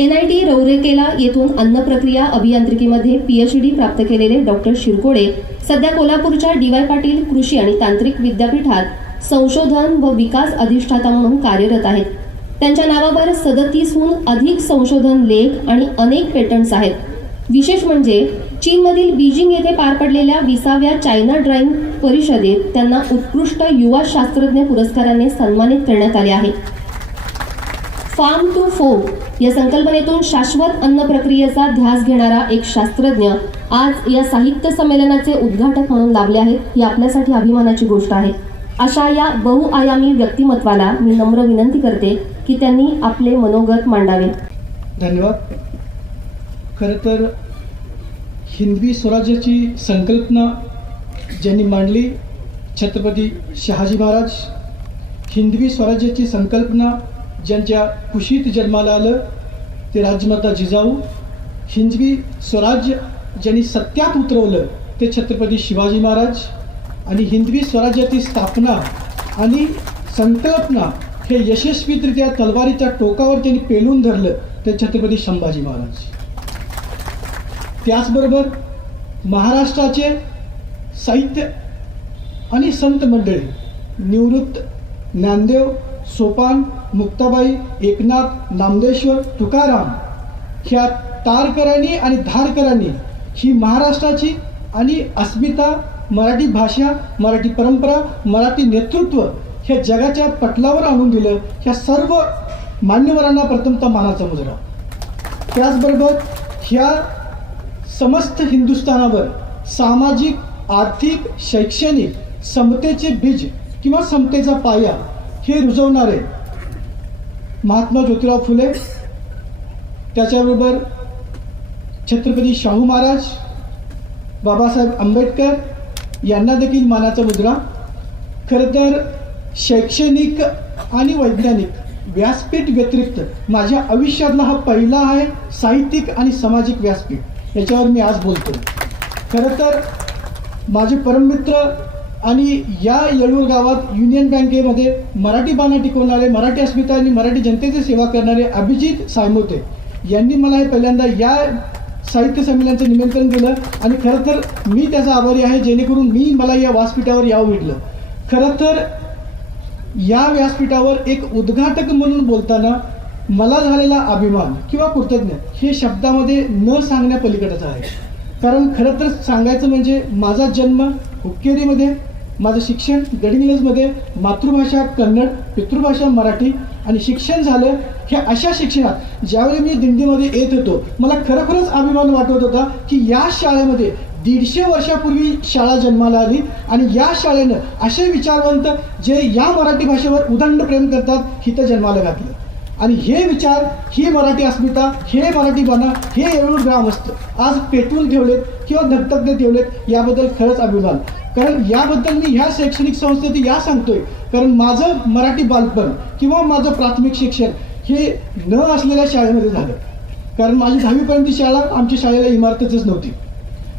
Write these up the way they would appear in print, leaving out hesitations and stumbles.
NIT रौरेकेला येथून अन्न प्रक्रिया अभियांत्रिकीमध्ये PhD प्राप्त केलेले डॉक्टर शिरकोडे सध्या कोल्हापूरच्या DY पाटील कृषी आणि तांत्रिक विद्यापीठात संशोधन व विकास अधिष्ठाता म्हणून कार्यरत आहेत. त्यांच्या नावावर 37हून अधिक संशोधन लेख आणि अनेक पेटंट्स आहेत. विशेष म्हणजे चीनमधील बीजिंग येथे पार पडलेल्या 20व्या चायना ड्राईव्ह परिषदेत त्यांना उत्कृष्ट युवा शास्त्रज्ञ पुरस्काराने सन्मानित करण्यात आले आहे. फार्म टू फोर्क या संकल्पनेतून शाश्वत अन्न प्रक्रियेचा ध्यास घेणारा एक शास्त्रज्ञ आज या साहित्य संमेलनाचे उद्घाटक म्हणून लाभले आहेत. ही आपल्यासाठी अभिमानाची गोष्ट आहे. अशा या बहुआयामी व्यक्तिमत्वाला मी नम्र विनंती करते की त्यांनी आपले मनोगत मांडावे. धन्यवाद. खरं तर हिंदवी स्वराज्याची संकल्पना ज्यांनी मांडली छत्रपती शहाजी महाराज. हिंदवी स्वराज्याची संकल्पना ज्यांच्या कुशीत जन्माला आलं ते राजमाता जिजाऊ. हिंदवी स्वराज्य ज्यांनी सत्यात उतरवलं ते छत्रपती शिवाजी महाराज. आणि हिंदवी स्वराज्याची स्थापना आणि संकल्पना हे यशस्वीरित्या तलवारीच्या टोकावर त्यांनी पेलून धरलं ते छत्रपती संभाजी महाराज. त्याचबरोबर महाराष्ट्राचे साहित्य आणि संत मंडळी निवृत्त ज्ञानदेव, सोपान, मुक्ताबाई, एकनाथ, नामदेश्वर, तुकाराम ह्या तारकरांनी आणि धारकरांनी ही महाराष्ट्राची आणि अस्मिता, मराठी भाषा, मराठी परंपरा, मराठी नेतृत्व हे जगाच्या पटलावर आणून दिलं. ह्या सर्व मान्यवरांना प्रथमतः मानाचा मुजरा. त्याचबरोबर ह्या समस्त हिंदुस्थानावर सामाजिक, आर्थिक, शैक्षणिक समतेचे बीज किंवा समतेचा पाया हे रुजवणारे महात्मा ज्योतिराव फुले, त्याच्याबरोबर छत्रपती शाहू महाराज, बाबासाहेब आंबेडकर यांना देखील मानाचा मुद्रा. खरं तर शैक्षणिक आणि वैज्ञानिक व्यासपीठ व्यतिरिक्त माझ्या आयुष्यातला हा पहिला आहे साहित्यिक आणि सामाजिक व्यासपीठ. याच्यावर मी आज बोलतो. खरं तर माझे परममित्र आणि या येळूर गावात युनियन बँकेमध्ये मराठी बाणा टिकवणारे, मराठी अस्मिता आणि मराठी जनतेची सेवा करणारे अभिजित सायमोते यांनी मला हे पहिल्यांदा या साहित्य संमेलनाचं निमंत्रण दिलं आणि खरं तर मी त्याचा आभारी आहे, जेणेकरून मला या व्यासपीठावर यावं मिळलं. खरं तर या व्यासपीठावर एक उद्घाटक म्हणून बोलताना मला झालेला अभिमान किंवा कृतज्ञ हे शब्दामध्ये न सांगण्यापलीकडचं आहे. कारण खरं तर सांगायचं म्हणजे माझा जन्म हुक्केरीमध्ये, माझं शिक्षण गडहिंग्लजमध्ये, मातृभाषा कन्नड, पितृभाषा मराठी आणि शिक्षण झालं हे अशा शिक्षणात ज्यावेळी मी दिंडीमध्ये येत होतो मला खरोखरच अभिमान वाटत होता की या शाळेमध्ये 150 वर्षापूर्वी शाळा जन्माला आली आणि या शाळेनं असे विचारवंत जे या मराठी भाषेवर उदंड प्रेम करतात हिथं जन्माला घातलं. आणि हे विचार, ही मराठी अस्मिता, हे मराठी बाणा, हे येळूर ग्रामस्थ आज पेटवून ठेवलेत किंवा धगधगले ठेवलेत याबद्दल खरंच अभिमान. कारण याबद्दल मी ह्या शैक्षणिक संस्थेत या सांगतोय कारण माझं मराठी बालपण किंवा माझं प्राथमिक शिक्षण हे न असलेल्या शाळेमध्ये झालं. कारण माझी 10वीपर्यंत शाळा आमच्या शाळेला इमारतच नव्हती.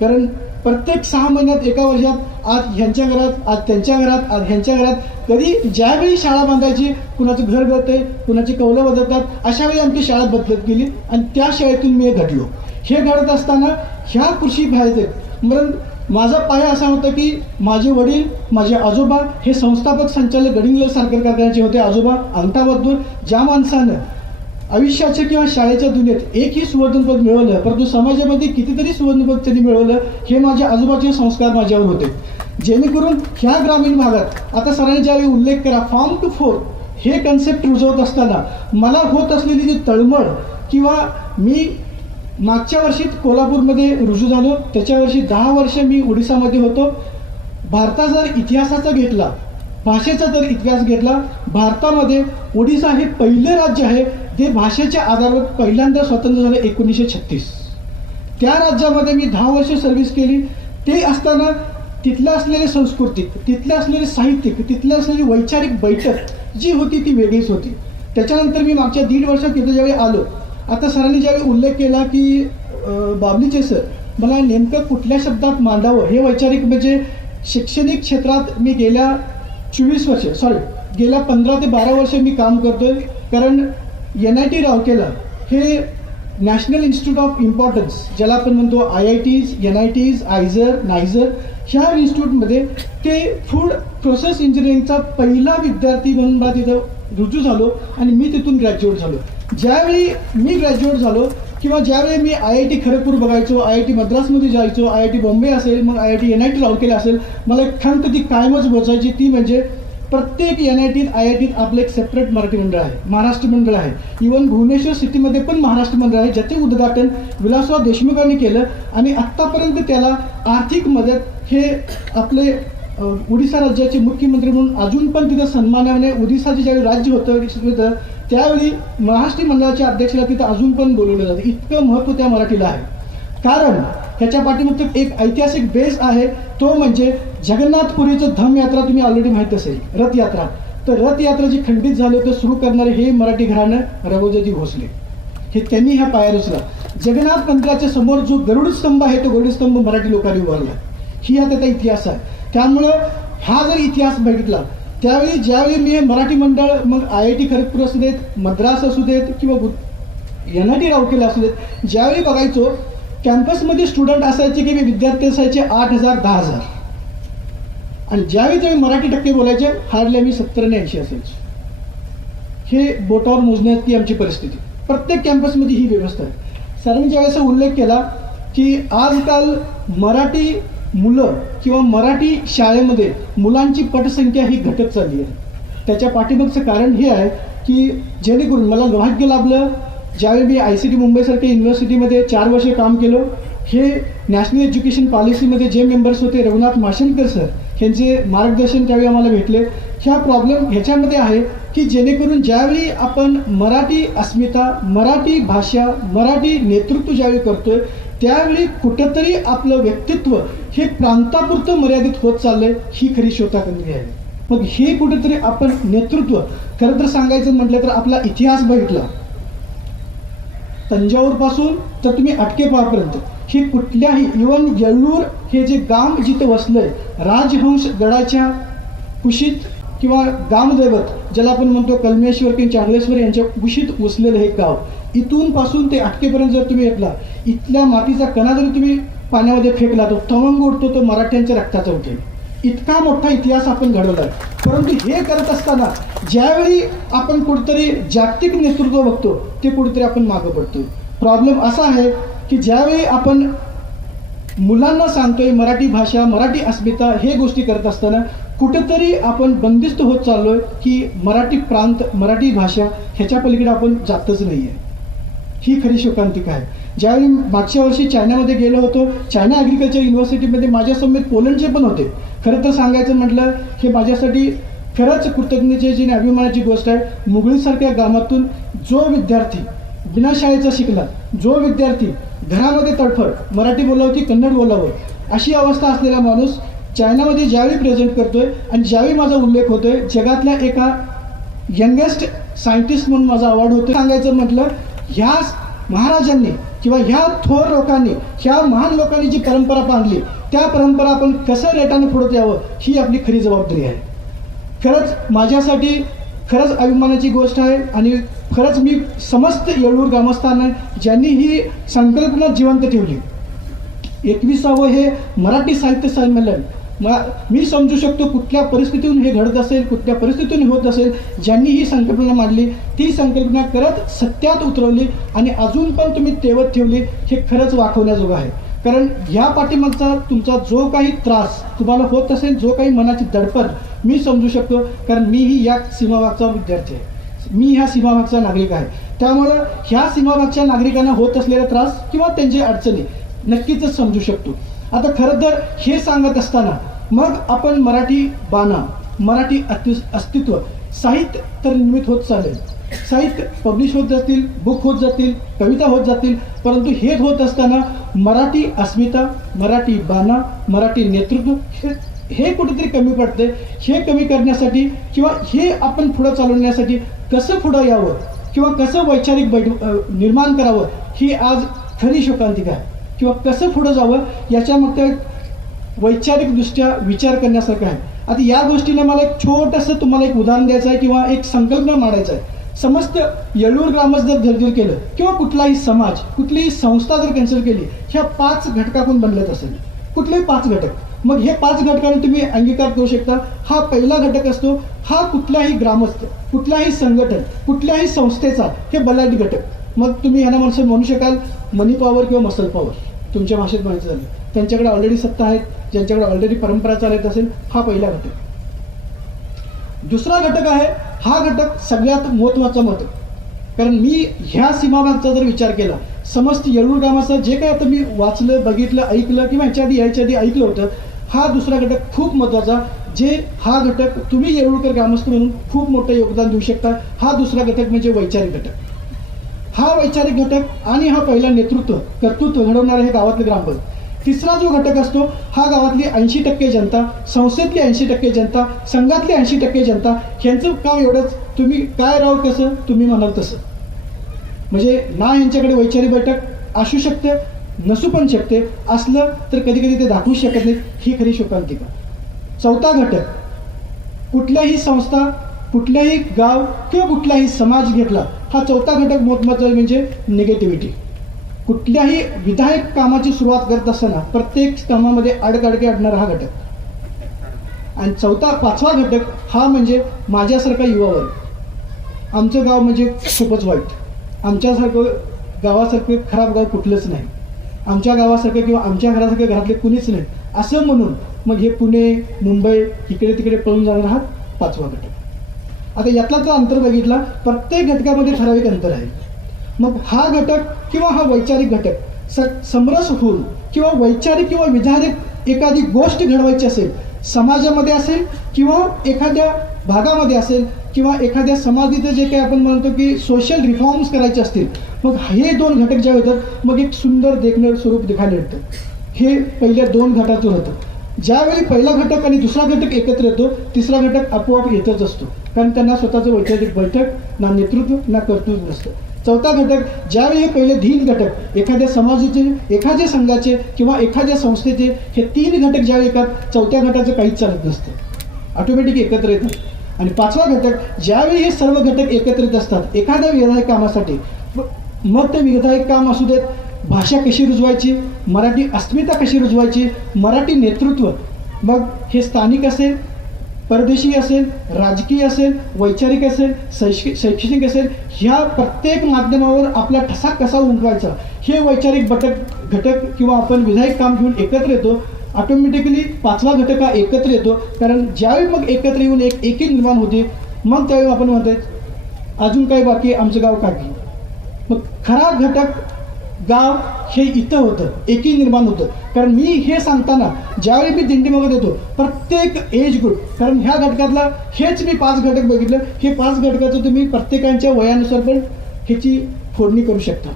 कारण प्रत्येक 6 महिन्यात एका वर्षात आज ह्यांच्या घरात, आज त्यांच्या घरात, आज ह्यांच्या घरात, कधी ज्यावेळी शाळा बांधायची कुणाचं घर बदलते, कुणाची कौलं बदलतात, अशा वेळी आमची शाळा बदलत गेली आणि त्या शाळेतून मी घडलो. हे घडत असताना ह्या कृषी भाषेत म्हणून माझा पाया असा होता की माझे वडील, माझे आजोबा हे संस्थापक संचालक गडिंग्लज साखर कारखान्याचे होते. आजोबा अंगठा बहादूर, ज्या माणसानं आयुष्याच्या किंवा शाळेच्या दुनियेत एकही सुवर्णपद मिळवलं परंतु समाजामध्ये कितीतरी सुवर्णपद त्यांनी मिळवलं, हे माझ्या आजोबाचे संस्कार माझ्यावर होते. जेणेकरून ह्या ग्रामीण भागात आता सरांनी ज्यावेळी उल्लेख करा फार्म टू फोर्क हे कन्सेप्ट रुजवत असताना मला होत असलेली जी तळमळ किंवा मी मागच्या वर्षी कोल्हापूरमध्ये रुजू झालो, त्याच्या वर्षी 10 वर्ष मी ओडिसामध्ये होतो. भारताचा जर इतिहासाचा घेतला, भाषेचा जर इतिहास घेतला, भारतामध्ये ओडिसा हे पहिलं राज्य आहे जे भाषेच्या आधारावर पहिल्यांदा स्वतंत्र झालं 1936. त्या राज्यामध्ये मी 10 वर्ष सर्व्हिस केली. ते असताना तिथलं असलेले सांस्कृतिक, तिथलं असलेले साहित्यिक, तिथलं असलेली वैचारिक बैठक जी होती ती वेगळीच होती. त्याच्यानंतर मी मागच्या 1.5 वर्षात तिथं ज्यावेळी आलो, आता सरांनी ज्यावेळी उल्लेख केला की बाबलीचे सर मला नेमकं कुठल्या शब्दात मांडावं हे वैचारिक म्हणजे शैक्षणिक क्षेत्रात मी गेल्या 15 ते 12 वर्ष मी काम करतोय. कारण NIT रौरेकेला हे नॅशनल इन्स्टिट्यूट ऑफ इम्पॉर्टन्स, ज्याला आपण म्हणतो IITs, NITs, आयझर, नायझर, ह्या इन्स्टिट्यूटमध्ये ते फूड प्रोसेस इंजिनिअरिंगचा पहिला विद्यार्थी म्हणून मला तिथं रुजू झालो आणि मी तिथून ग्रॅज्युएट झालो. ज्यावेळी मी ग्रॅज्युएट झालो किंवा ज्यावेळी मी IIT खरगपूर बघायचो, IIT मद्रासमध्ये जायचो, IIT बॉम्बे असेल, मग IIT NIT राऊरकेला असेल, मला एक खंत ती कायमच बोचायची, ती म्हणजे प्रत्येक NITत IITत आपलं एक सेपरेट मराठी मंडळ आहे, महाराष्ट्र मंडळ आहे. इवन भुवनेश्वर सिटीमध्ये पण महाराष्ट्र मंडळ आहे, ज्याचे उद्घाटन विलासराव देशमुखांनी केलं आणि आत्तापर्यंत त्याला आर्थिक मदत हे आपले ओडिशा राज्याचे मुख्यमंत्री म्हणून अजून पण तिथं सन्मानाने ओडिशाचे ज्यावेळी राज्य होतं त्यावेळी महाराष्ट्र मंडळाच्या अध्यक्षाला तिथं अजून पण बोलवलं जातं. इतकं महत्त्व त्या मराठीला आहे. कारण त्याच्या पाठीमागचं एक ऐतिहासिक बेस आहे, तो म्हणजे जगन्नाथपुरीचं धम्मयात्रा तुम्ही ऑलरेडी माहीत असेल, रथयात्रा. तर रथयात्रा जी खंडित झाली होती सुरू करणारे हे मराठी घराणं रघुजी भोसले, हे त्यांनी ह्या पाया रचला. जगन्नाथ मंदिराच्या समोर जो गरुड स्तंभ आहे तो गरुड स्तंभ मराठी लोकांनी उभारला. ही हा त्याचा इतिहास आहे. त्यामुळं हा जर इतिहास बघितला त्यावेळी ज्यावेळी मी हे मराठी मंडळ मग IIT खरगपूर असू देत, मद्रास असू देत किंवा NIT राऊरकेला असू देत, ज्यावेळी बघायचो कॅम्पसमध्ये स्टुडंट असायचे की विद्यार्थी असायचे 8,000 10,000 आणि ज्यावेळी मराठी टक्के बोलायचे हार्डली आम्ही 70 आणि 80 असायचो. हे बोटावर मोजण्याची आमची परिस्थिती. प्रत्येक कॅम्पसमध्ये ही व्यवस्था आहे. सरांनी ज्यावेळेस उल्लेख केला की आजकाल मराठी मुलं किंवा मराठी शाळेमध्ये मुलांची पटसंख्या ही घटत चालली आहे. त्याच्या पाठीमागचं कारण हे आहे की जेणेकरून मला भाग्य लाभलं, ज्यावेळी मी ICT मुंबईसारख्या युनिव्हर्सिटीमध्ये 4 वर्षे काम केलं. हे नॅशनल एज्युकेशन पॉलिसीमध्ये जे मेंबर्स होते रघुनाथ माशेलकर सर, यांचे मार्गदर्शन त्यावेळी आम्हाला भेटले. ह्या प्रॉब्लेम ह्याच्यामध्ये आहे की जेणेकरून ज्यावेळी आपण मराठी अस्मिता, मराठी भाषा, मराठी नेतृत्व ज्यावेळी करतोय त्यावेळी कुठंतरी आपलं व्यक्तित्व हे प्रांतापुरतं मर्यादित होत चाललंय, ही खरी शोधाकंदी आहे. मग हे कुठेतरी आपण नेतृत्व खरं तर सांगायचं म्हटलं तर आपला इतिहास बघितला तंजावरपासून तर तुम्ही अटकेपारपर्यंत, हे कुठल्याही इवन येळ्ळूर हे जे गाव जिथं वसलंय राजहंस गडाच्या कुशीत किंवा गामदैवत ज्याला आपण म्हणतो कलमेश्वर किंवा चांगलेश्वर यांच्या कुशीत वसलेलं हे गाव, इथून पासून ते अटकेपर्यंत जर तुम्ही घेतला, इथल्या मातीचा कणा जरी तुम्ही पाण्यामध्ये फेकला तो तवंग उडतो, तो मराठ्यांच्या रक्ताचा उठेल. इतका मोठा इतिहास आपण घडवला. परंतु हे करत असताना ज्यावेळी आपण कुठेतरी जागतिक नेतृत्व बघतो ते कुठेतरी आपण मागं पडतो. प्रॉब्लेम असा आहे की ज्यावेळी आपण मुलांना सांगतोय मराठी भाषा, मराठी अस्मिता हे गोष्टी करत असताना कुठेतरी आपण बंदिस्त होत चाललोय की मराठी प्रांत, मराठी भाषा ह्याच्या पलीकडे आपण जातच नाही आहे. ही खरी शोकांतिका आहे. ज्यावेळी मागच्या वर्षी चायनामध्ये गेलो होतो, चायना ॲग्रिकल्चर युनिव्हर्सिटीमध्ये माझ्यासमेत पोलंडचे पण होते. खरं तर सांगायचं म्हटलं हे माझ्यासाठी खरंच कृतज्ञतेची आणि अभिमानाची गोष्ट आहे. मुगळीसारख्या गावातून जो विद्यार्थी बिना शाळेचा शिकला, जो विद्यार्थी घरामध्ये तडफड मराठी बोलावं की कन्नड बोलावं अशी अवस्था असलेला माणूस चायनामध्ये ज्यावेळी प्रेझेंट करतोय आणि ज्यावेळी माझा उल्लेख होतोय जगातल्या एका यंगेस्ट सायंटिस्ट म्हणून माझा अवॉर्ड होतो. सांगायचं म्हटलं ह्या महाराजांनी किंवा ह्या थोर लोकांनी, ह्या महान लोकांनी जी परंपरा बांधली त्या परंपरा आपण कसं रेटाने पुढे यावं ही आपली खरी जबाबदारी आहे. खरंच माझ्यासाठी खरंच अभिमानाची गोष्ट आहे आणि खरंच मी समस्त येळ्ळूर ग्रामस्थांना ज्यांनी ही संकल्पना जिवंत ठेवली. 21वे हे मराठी साहित्य संमेलन मी समजू शकतो कुठल्या परिस्थितीतून हे घडत असेल, कुठल्या परिस्थितीतून होत असेल. ज्यांनी ही संकल्पना मांडली ती संकल्पना करत सत्यात उतरवली आणि अजून पण तुम्ही तेवत ठेवली, हे खरंच वाखवण्याजोगं आहे. कारण ह्या पाठीमागचा तुमचा जो काही त्रास तुम्हाला होत असेल, जो काही मनाची दडपण मी समजू शकतो. कारण मीही या सीमाभागचा विद्यार्थी आहे, मी ह्या सीमाभागचा नागरिक आहे. त्यामुळं ह्या सीमाभागच्या नागरिकांना होत असलेला त्रास किंवा त्यांची अडचणी नक्कीच समजू शकतो. आता खरं तर हे सांगत असताना मग आपण मराठी बाणा, मराठी अस्तित्व, साहित्य तर निर्मित होत चालेल, साहित्य पब्लिश होत जातील, बुक होत जातील, कविता होत जातील. परंतु हे होत असताना मराठी अस्मिता, मराठी बाणा, मराठी नेतृत्व हे कुठेतरी कमी पडते. हे कमी करण्यासाठी किंवा हे आपण पुढं चालवण्यासाठी कसं पुढं यावं किंवा कसं वैचारिक निर्माण करावं ही आज खरी शोकांतिका आहे. किंवा कसं पुढं जावं याच्या मग वैचारिकदृष्ट्या विचार करण्यासारखं आहे. आता या गोष्टीने मला एक छोटंसं तुम्हाला एक उदाहरण द्यायचं आहे किंवा एक संकल्पना मांडायचं आहे. समस्त येळूर ग्रामस्थ जर कन्सिडर केलं किंवा कुठलाही समाज कुठलीही संस्था जर कन्सिडर केली, ह्या 5 घटकातून बनलेत असेल, कुठलेही 5 घटक, मग हे 5 घटकांना तुम्ही अंगीकार करू शकता. हा पहिला घटक असतो, हा कुठल्याही ग्रामस्थ, कुठल्याही संघटन, कुठल्याही संस्थेचा हे बलाढ्य घटक. मग तुम्ही ह्यांना म्हणू शकाल मनी पॉवर किंवा मसल पॉवर, तुमच्या भाषेत म्हणायचं झालं. त्यांच्याकडे ऑलरेडी सत्ता आहेत, ज्यांच्याकडे ऑलरेडी परंपरा चालत असेल, हा पहिला घटक. दुसरा घटक आहे, हा घटक सगळ्यात महत्त्वाचा घटक. कारण मी ह्या सीमाभागचा जर विचार केला, समस्त येळूर ग्रामाचं जे काही आता मी वाचलं, बघितलं, ऐकलं किंवा याच्या आधी ऐकलं होतं, हा दुसरा घटक खूप महत्त्वाचा, जे हा घटक तुम्ही येळूरकर ग्रामस्थ म्हणून खूप मोठं योगदान देऊ शकता. हा दुसरा घटक म्हणजे वैचारिक घटक. हा वैचारिक घटक आणि हा पहिला कर्तृत्व घडवणारा हे गावातले ग्रामपंच. तिसरा जो घटक असतो, हा गावातली 80% जनता, संस्थेतली 80% जनता, संघातली 80% जनता, ह्यांचं काम एवढंच, तुम्ही काय राहू कसं तुम्ही म्हणाल तसं. म्हणजे ना यांच्याकडे वैचारिक बैठक असू शकते, नसू पण शकते, असलं तर कधी कधी ते दाखवू शकत नाहीत, ही खरी शोकांतिका. चौथा घटक, कुठल्याही संस्था, कुठल्याही गाव किंवा कुठलाही समाज घेतला, हा चौथा घटक महत्त्वाचा म्हणजे निगेटिव्हिटी. कुठल्याही विधायक कामाची सुरुवात करत असताना प्रत्येक कामामध्ये अडकाडके अडणारा हा घटक. आणि पाचवा घटक हा म्हणजे माझ्यासारखा युवा वर्ग. आमचं गाव म्हणजे खूपच वाईट, आमच्यासारखं गावासारखं खराब गाव कुठलंच नाही, आमच्या गावासारखं किंवा आमच्या घरासारखं घरातले कुणीच नाही असं म्हणून मग हे पुणे मुंबई इकडे तिकडे पळून जाणार हा 5वा घटक. आता यातला जर अंतर बघितला, प्रत्येक घटकामध्ये ठराविक अंतर आहे. मग हा घटक किंवा हा वैचारिक घटक समरस होऊन किंवा वैचारिक किंवा विधायक एखादी गोष्ट घडवायची असेल, समाजामध्ये असेल किंवा एखाद्या भागामध्ये असेल किंवा एखाद्या समाजाचं जे काही आपण म्हणतो की सोशल रिफॉर्म्स करायचे असतील, मग हे 2 घटक जे होतात मग एक सुंदर देखणं स्वरूप दिखायला येतं. हे पहिल्या 2 घटकातून होतं. ज्यावेळी पहिला घटक आणि दुसरा घटक एकत्र येतो, तिसरा घटक आपोआप येतच असतो, कारण त्यांना स्वतःचं वैचारिक बैठक ना नेतृत्व ना कर्तृत्व नसतं. चौथा घटक, ज्यावेळी हे पहिले 3 घटक एखाद्या समाजाचे, एखाद्या संघाचे किंवा एखाद्या संस्थेचे, हे 3 घटक ज्यावेळी येतात, चौथ्या घटकाचं काहीच चालत नसतं, ऑटोमॅटिक एकत्र येतात. आणि 5वा घटक, ज्यावेळी हे सर्व घटक एकत्र येत असतात एखाद्या विधायक कामासाठी, मग ते विधायक काम असू देत, भाषा कशी रुजवायची, मराठी अस्मिता कशी रुजवायची, मराठी नेतृत्व, मग हे स्थानिक असेल, परदेशी असेल, राजकीय असेल, वैचारिक असेल, शैक्षणिक असेल, ह्या प्रत्येक माध्यमावर आपला ठसा कसा उमटवायचा, हे वैचारिक घटक किंवा आपण विधायक काम घेऊन एकत्र येतो. ऑटोमॅटिकली 5वा घटक हा एकत्र येतो, कारण ज्यावेळी मग एकत्र येऊन एक एकी निर्माण होते, मग त्यावेळी आपण म्हणतो अजून काही बाकी आमचं गाव काढली. मग खरा घटक गाव हे इथं होतं, एकी निर्माण होतं. कारण मी हे सांगताना ज्यावेळी मी दिंडीमध्ये येतो, प्रत्येक एज ग्रुप, कारण ह्या घटकातला हेच मी 5 घटक बघितलं, हे 5 घटकाचं तुम्ही प्रत्येकांच्या वयानुसार पण ह्याची फोडणी करू शकता.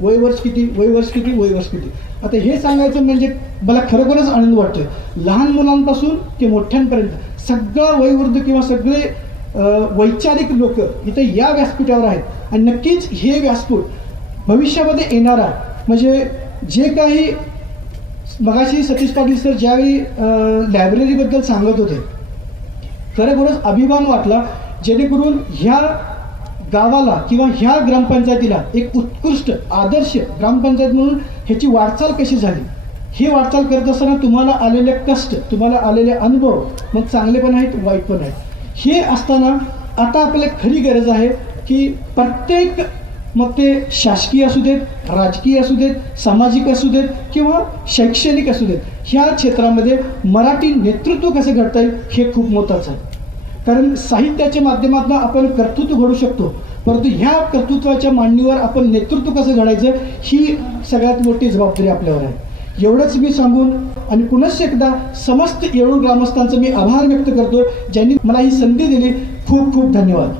वय वर्ष किती. आता हे सांगायचं म्हणजे मला खरोखरच आनंद वाटतोय. लहान मुलांपासून ते मोठ्यांपर्यंत सगळं वयोवृद्ध किंवा सगळे वैचारिक लोक इथं या व्यासपीठावर आहेत. आणि नक्कीच हे व्यासपीठ भविष्यामध्ये येणारा, म्हणजे जे काही मगाशी सतीश पाटील सर ज्यावेळी लायब्ररीबद्दल सांगत होते, खरोखरच अभिमान वाटला, जेणेकरून ह्या गावाला किंवा ह्या ग्रामपंचायतीला एक उत्कृष्ट आदर्श ग्रामपंचायत म्हणून ह्याची वाटचाल कशी झाली, हे वाटचाल करत असताना तुम्हाला आलेले कष्ट, तुम्हाला आलेले अनुभव, मग चांगले पण आहेत, वाईट पण आहेत. हे असताना आता आपल्याला खरी गरज आहे की प्रत्येक, मग ते शासकीय असू देत, राजकीय असू देत, सामाजिक असू देत किंवा शैक्षणिक असू देत, ह्या क्षेत्रामध्ये मराठी नेतृत्व कसं घडता येईल हे खूप महत्त्वाचं आहे. कारण साहित्याच्या माध्यमातून आपण कर्तृत्व घडू शकतो, परंतु ह्या कर्तृत्वाच्या मांडणीवर आपण नेतृत्व कसं घडायचं ही सगळ्यात मोठी जबाबदारी आपल्यावर आहे. एवढंच मी सांगून आणि पुनश्च एकदा समस्त येळूर ग्रामस्थांचं मी आभार व्यक्त करतो, ज्यांनी मला ही संधी दिली. खूप खूप धन्यवाद.